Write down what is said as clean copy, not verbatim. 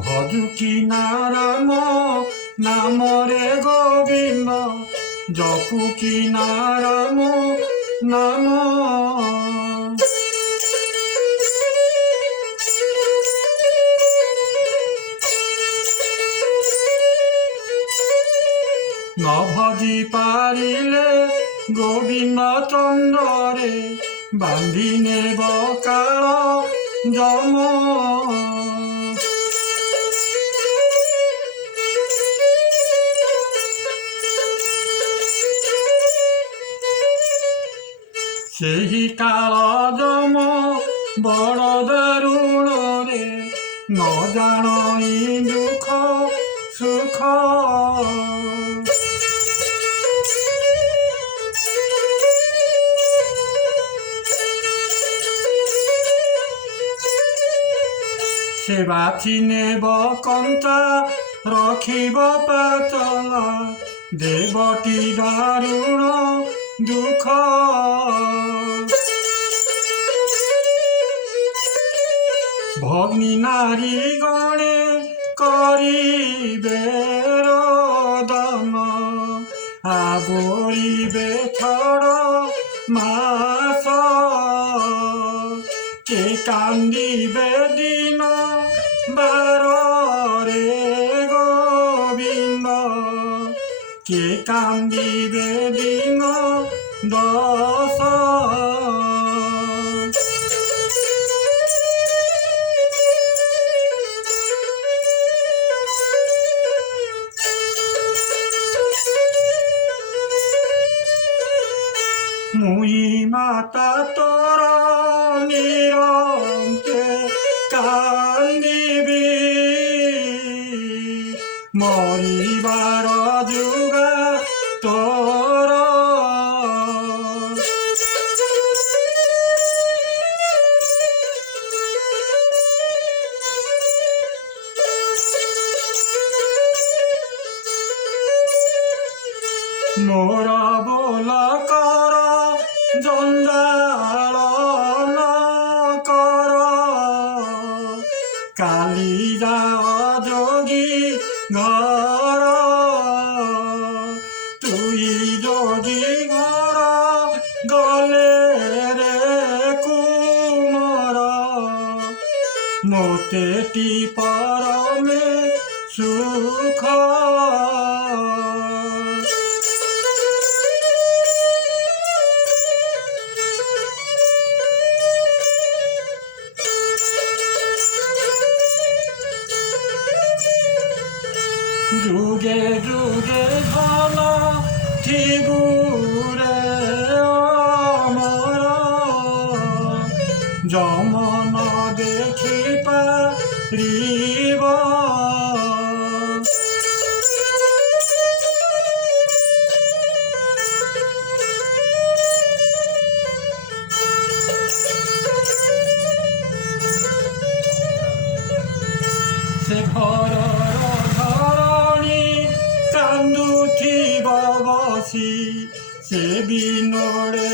ভজুকি নারাম নামরে গোবিন্দ জপুকি নারাম নাম। ন ভজি পারিলে গোবিন্দ চন্দ্রে বান্ধি নেব কাল যম। ସେହି କାଳ ଯମ ବଡ଼ ଦାରୁଣରେ ନ ଜାଣଇ ଦୁଃଖ ସୁଖ। ସେ ବାଛି ନେବ କଣ୍ଟା ରଖିବ ପାଚଲା ଦେବଟି ଦାରୁଣ ଦୁଃଖ। ভগ্নী নারী গণে করিবে রোদন আবরিবে ছড় মাস। কে কান্দিবে দিন বারে গোবিন্দ কে কান্দিবে দিন দশ। মুই মাতা তোর নিরন্তে কান্দিবি মরিবার যুগা তোর। মোর বল কর জঞ্জাল ন কর কালি যাও যোগী ঘর। তুই যোগী ঘর গলে রে কুমর মোতেটি পরমে সুখ। যুগে যুগে ধন থিবুরে অমর যমন দেখি পারিব। সে ঘর কান্দুথিব বসি সে বিনোড়ে